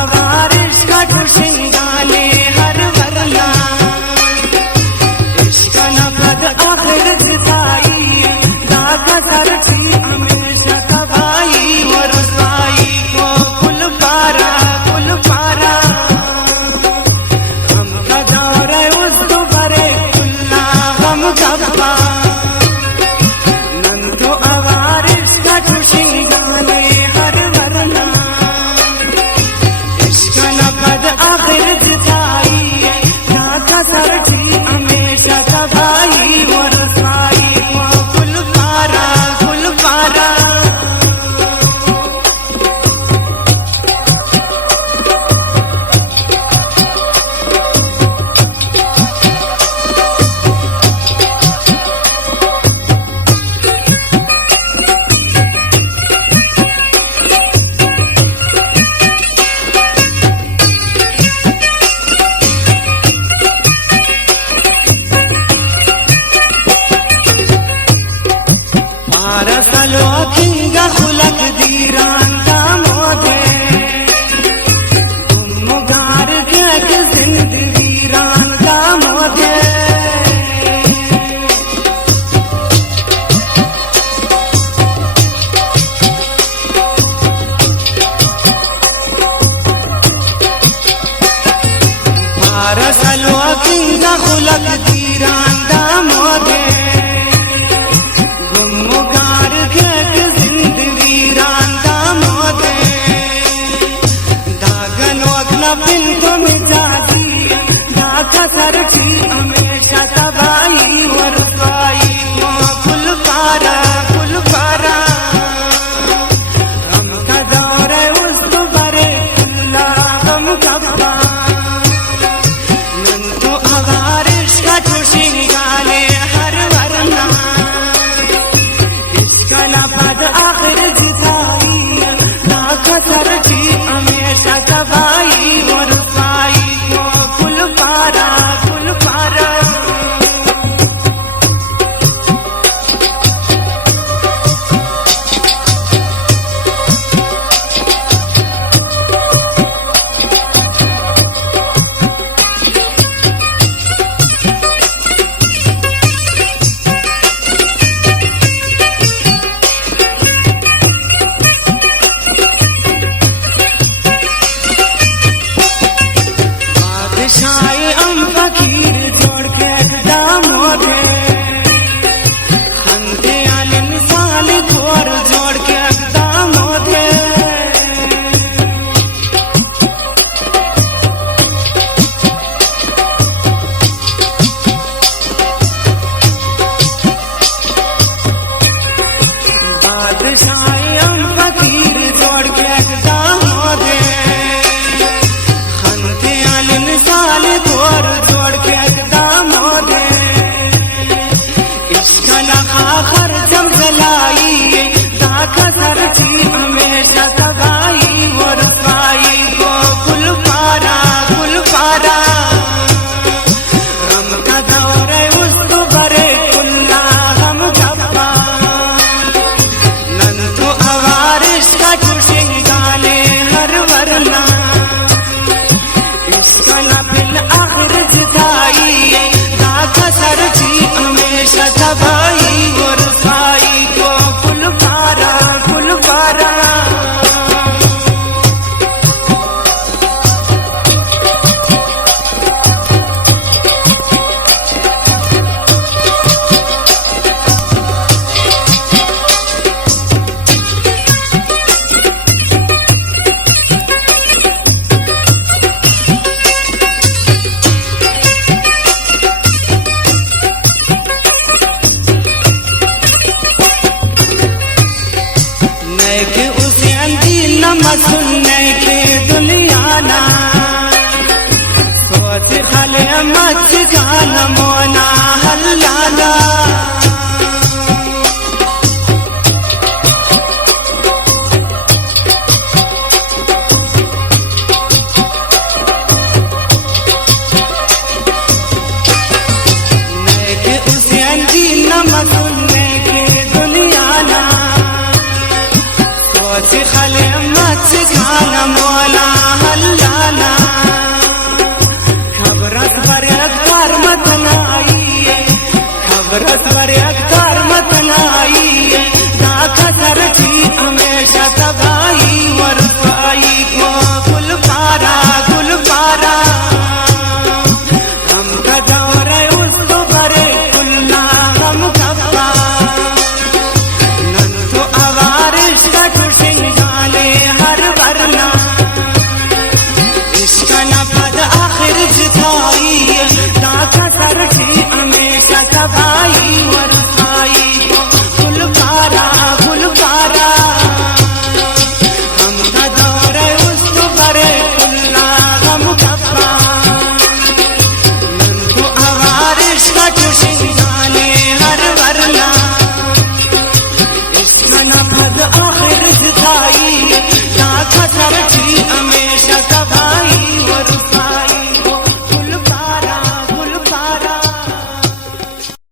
आवारिश का ठुशिंगाले हर वरना इश्क न पद आखिर जिताई दागा सरती हमेशा तबाही और रुसवाई को कुल पारा हम का दौर उस तो बरे कुल्ला गम गप्पा नन तो आवारिश का ठुशिंगाले हर वरना इश्क न पद आखिर जिताई दागा सरती हमेशा तबाही और रुसवाई को कुल पारा Parasalo kinga khulak diran da mode mugar jak zindagi ran da mode Parasalo kinga khulak diran da mode बिन तो मिजाजी दागा सरती हमेशा तबाही और रुसवाई को कुल पारा हम का दौर उस तो बरे कुल्ला गम गप्पा नन तो आवारिश का ठुशिंगाले हर वरना इसका न पद आखिर जिताई दागा सरती हमेशा तबाही और रुसवाई को कुल पारा बादशाहे हम फकीर जोड़ के दाम होते हंदे आलिम साल खोर जोड़ के दाम होते बादशाहे हम फकीर जोड़ के दाम होते साल खोर जोड़ के दाम होते इसका नखाखर जम जलाई दागा सरती हमेशा तबाही और रुसवाई को कुल पारा गम का दौर उस तो बरे कुल्ला गम गप्पा नन तो आवारिश का ठुशिंगाले हर वरना इसका न बिन आखिर जिताई दागा सरती हमेशा तबाही और रुसवाई को कुल पारा मत जान मोना हल्लाला सुनने के दुनिया ना सोच खले मत जाना मौला